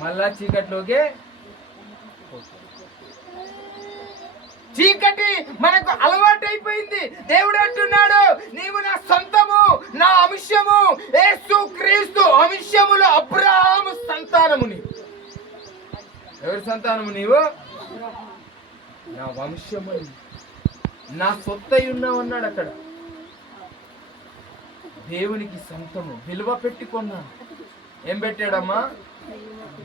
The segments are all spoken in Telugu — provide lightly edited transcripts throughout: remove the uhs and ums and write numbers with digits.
మళ్ళా చీకట్లోకే. చీకటి మనకు అలవాటైపోయింది. దేవుడు అంటున్నాడు, నీవు నా సొంతము, నా అంశము, యేసు క్రీస్తు అంశములో అబ్రహాము సంతానము. నీవు ఎవరి సంతానము? నీవు నా వంశము, నా సొత్తై ఉన్నావు అన్నాడు. అక్కడ దేవునికి సొంతము. విలువ పెట్టుకున్నాను. ఏం పెట్టాడమ్మా?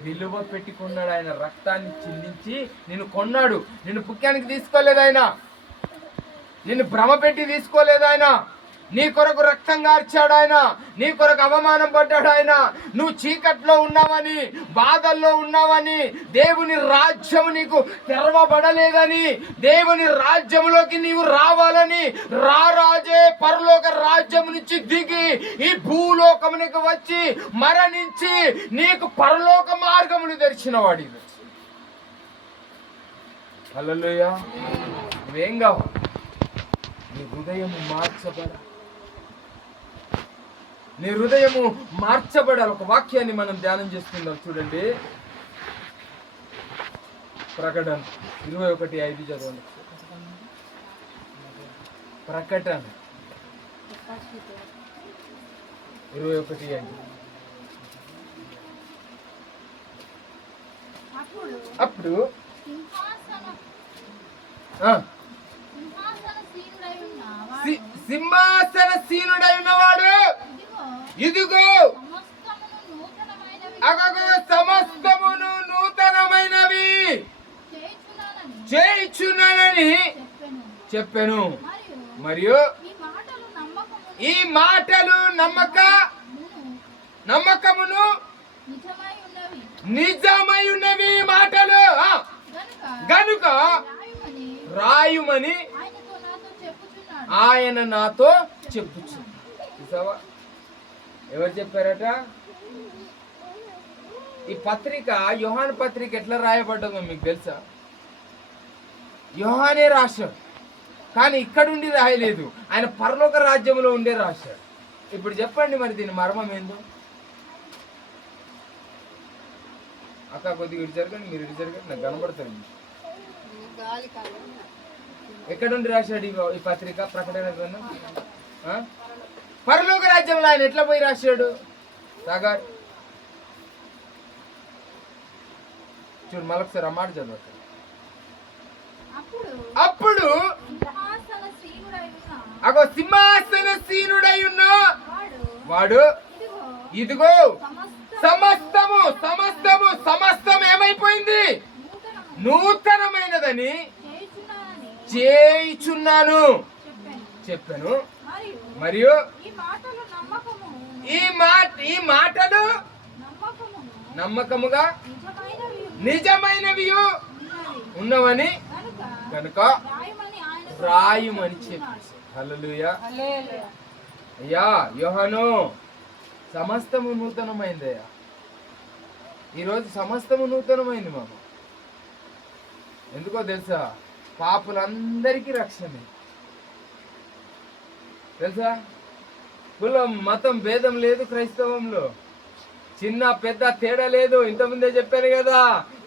విలువ పెట్టుకున్నాడు. ఆయన రక్తాన్ని చిందించి నిన్ను కొన్నాడు. నిన్ను పుక్యానికి తీసుకోలేదు ఆయన, నిన్ను భ్రమ పెట్టి తీసుకోలేదు ఆయన. నీ కొరకు రక్తం కార్చాడు ఆయన, నీ కొరకు అవమానం పడ్డాడు ఆయన. నువ్వు చీకట్లో ఉన్నావని, బాధల్లో ఉన్నావని, దేవుని రాజ్యం నీకు తెరవబడలేదని, దేవుని రాజ్యంలోకి నీవు రావాలని రారాజే పరలోక రాజ్యం నుంచి దిగి ఈ భూలోకమునికి వచ్చి మరణించి నీకు పరలోక మార్గమును తెరిచిన వాడి. హల్లెలూయా. నువ్వేం కావాలి? నీ హృదయం మార్చబడాలి. నీ హృదయము మార్చబడాలి. ఒక వాక్యాన్ని మనం ధ్యానం చేసుకుందాం. చూడండి, ప్రకటన 21:5 చదవండి. ప్రకటన 21:5. అప్పుడు సింహాసన సీనుడై ఉన్నవాడు, ఇదిగో అగగో సమస్తమును నూతనమైనవి చేయుచున్నానని చెప్పాను. మరియు ఈ మాటలు నమ్మకమును నిజమై ఉన్నవి. మాటలు గనుక రాయుమని ఆయన నాతో చెప్పుచు. చూసావా ఎవరు చెప్పారట? ఈ పత్రిక, యోహాను పత్రిక ఎట్లా రాయబడ్డదో మీకు తెలుసా? యోహానే రాశాడు, కానీ ఇక్కడుండి రాయలేదు. ఆయన పరలోక రాజ్యంలో ఉండే రాశాడు. ఇప్పుడు చెప్పండి మరి దీని మర్మం ఏందో? అక్క కొద్దిగా ఇటు జరగండి, మీరు ఇటు జరగండి, నాకు కనబడుతుంది. ఎక్కడుండి రాశాడు ఈ పత్రిక? ప్రకటన గ్రంథం. పరలోక రాజ్యంలో ఆయన ఎట్లా పోయి రాశాడు? సాగర్ చూడు, మళ్ళొకసారి ఆ మాట చదవచ్చు. అప్పుడు అగో సింహాసన సీనుడై ఉన్న వాడు, ఇదిగో సమస్తం ఏమైపోయింది? నూతనమైనదని చేయుచున్నాను చెప్పాను. మరియు ఈ మాటలు నమ్మకముగా నిజమైనవి ఉన్నవని కనుక రాయుమని చెప్పేసి. హల్లెలూయా. అయ్యా యోహాను, సమస్తము నూతనమైందయ్యా. ఈరోజు సమస్తము నూతనమైంది మాకు. ఎందుకో తెలుసా? పాపులందరికీ రక్షణ తెలుసా? కులం మతం భేదం లేదు క్రైస్తవంలో. చిన్న పెద్ద తేడా లేదు. ఇంతకుముందే చెప్పాను కదా,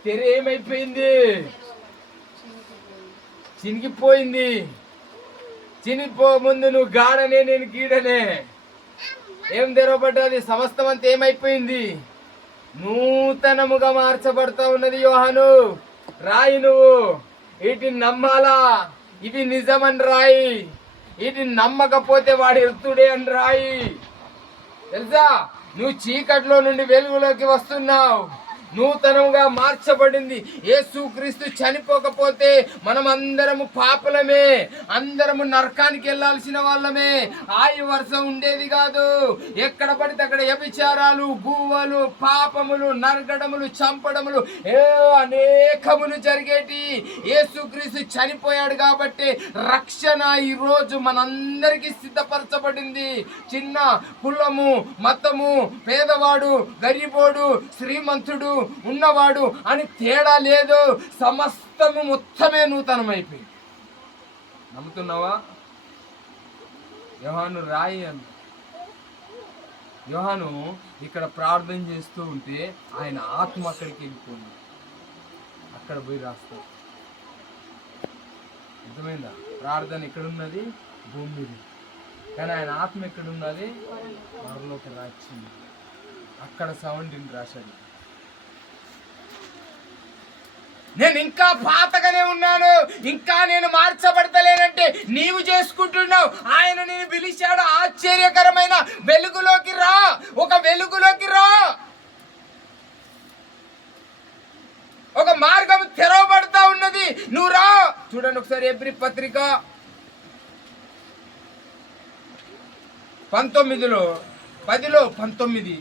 తెర ఏమైపోయింది? చినిగిపోయింది. చినిపో ముందు నువ్వు గాడనే, నేను గీడనే. ఏం తెరవబడ్డది? సమస్తం అంతా ఏమైపోయింది? నూతనముగా మార్చబడతా ఉన్నది. యోహాను రాయి, నువ్వు వీటిని నమ్మాలా? ఇది నిజమని రాయి. ఇది నమ్మకపోతే వాడు ఎత్తుడే అని రాయి. తెలుసా? నువ్వు చీకట్లో నుండి వెలుగులోకి వస్తున్నావు. నూతనంగా మార్చబడింది. యేసుక్రీస్తు చనిపోకపోతే మనం అందరము పాపలమే, అందరము నరకానికి వెళ్ళాల్సిన వాళ్ళమే. ఆయు వర్షం ఉండేది కాదు. ఎక్కడ పడితే అక్కడ వ్యభిచారాలు, గువ్వలు, పాపములు, నరగడములు, చంపడములు అనేకములు జరిగేటి. యేసుక్రీస్తు చనిపోయాడు కాబట్టి రక్షణ ఈ రోజు మనందరికీ సిద్ధపరచబడింది. చిన్న కులము, మతము, పేదవాడు, గరీబోడు, శ్రీమంతుడు, ఉన్నవాడు అని తేడా లేదు. సమస్తము మొత్తమే నూతనమైపోయింది. నమ్ముతున్నావా? యోహాను రాయి అని యోహాను ఇక్కడ ప్రార్థన చేస్తూ ఉంటే ఆయన ఆత్మ అక్కడికి వెళ్ళిపోయింది, అక్కడ పోయి రాస్తాడు. అర్థమైందా? ప్రార్థన ఎక్కడున్నది? భూమి మీద. కానీ ఆయన ఆత్మ ఎక్కడున్నది? పరలోక రాజ్యం. అక్కడ సౌండ్ని రాశాడు. నేను ఇంకా పాతగానే ఉన్నాను, ఇంకా నేను మార్చబడతలేనంటే నీవు చేసుకుంటున్నావు. ఆయన నేను పిలిచాడు ఆశ్చర్యకరమైన వెలుగులోకి రా, ఒక వెలుగులోకి రా, ఒక మార్గం తెరవబడతా ఉన్నది, నువ్వు రా. చూడండి ఒకసారి ఎబ్రీ పత్రిక 19:10, 19